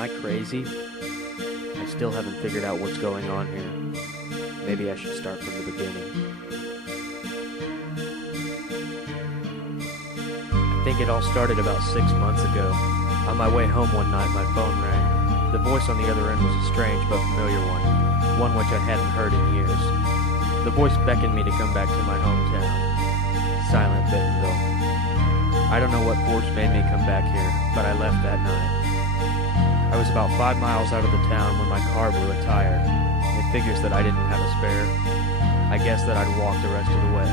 I crazy? I still haven't figured out what's going on here. Maybe I should start from the beginning. I think it all started about 6 months ago. On my way home one night, my phone rang. The voice on the other end was a strange but familiar one which I hadn't heard in years. The voice beckoned me to come back to my hometown, silent Bentonville. I don't know what force made me come back here, but I left that night. I was about 5 miles out of the town when my car blew a tire. It figures that I didn't have a spare. I guessed that I'd walk the rest of the way.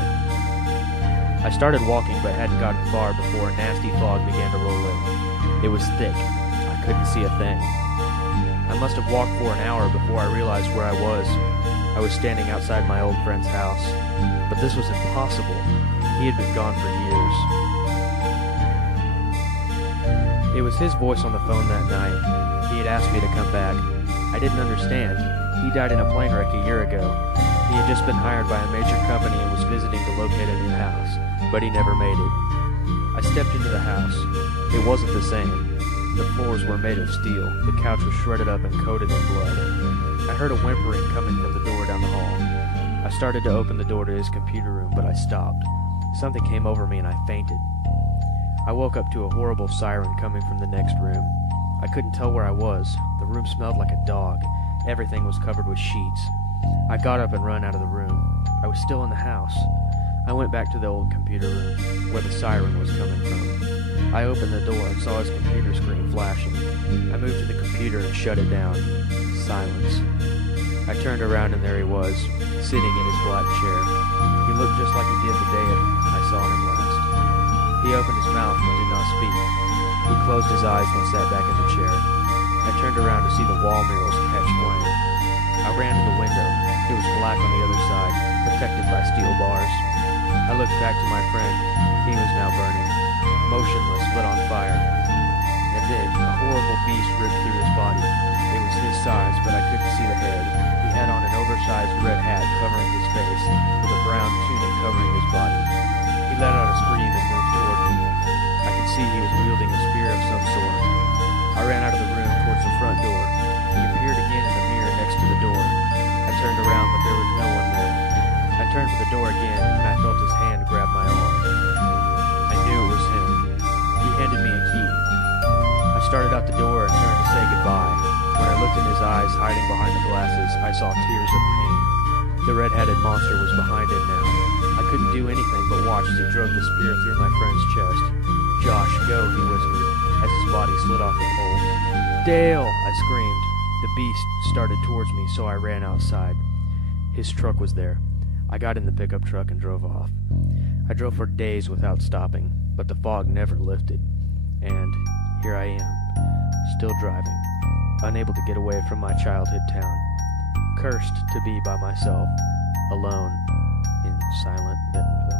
I started walking but hadn't gotten far before a nasty fog began to roll in. It was thick. I couldn't see a thing. I must have walked for an hour before I realized where I was. I was standing outside my old friend's house. But this was impossible. He had been gone for years. It was his voice on the phone that night. He had asked me to come back. I didn't understand. He died in a plane wreck a year ago. He had just been hired by a major company and was visiting to locate a new house, but he never made it. I stepped into the house. It wasn't the same. The floors were made of steel. The couch was shredded up and coated in blood. I heard a whimpering coming from the door down the hall. I started to open the door to his computer room, but I stopped. Something came over me and I fainted. I woke up to a horrible siren coming from the next room. I couldn't tell where I was. The room smelled like a dog. Everything was covered with sheets. I got up and ran out of the room. I was still in the house. I went back to the old computer room, where the siren was coming from. I opened the door and saw his computer screen flashing. I moved to the computer and shut it down. Silence. I turned around and there he was, sitting in his black chair. He looked just like he did the day I saw him last. He opened his mouth but did not speak. He closed his eyes and sat back in the chair. I turned around to see the wall murals catch flame. I ran to the window. It was black on the other side, protected by steel bars. I looked back to my friend. He was now burning, motionless but on fire. And then a horrible beast ripped through his body. It was his size, but I couldn't see the head. He had on an oversized red hat covering his face, with a brown tunic covering his body. He let out a scream and moved toward me. I could see he was wielding a spear of some sort. I ran out of the room towards the front door. He appeared again in the mirror next to the door. I turned around, but there was no one there. I turned for the door again, and I felt his hand grab my arm. I knew it was him. He handed me a key. I started out the door and turned to say goodbye. When I looked in his eyes, hiding behind the glasses, I saw tears of pain. The red-headed monster was behind him now. I couldn't do anything but watch as he drove the spear through my friend's chest. "Josh, go," he whispered, as his body slid off the pole. "Dale!" I screamed. The beast started towards me, so I ran outside. His truck was there. I got in the pickup truck and drove off. I drove for days without stopping, but the fog never lifted. And here I am, still driving, unable to get away from my childhood town, cursed to be by myself, alone in silent Bentonville.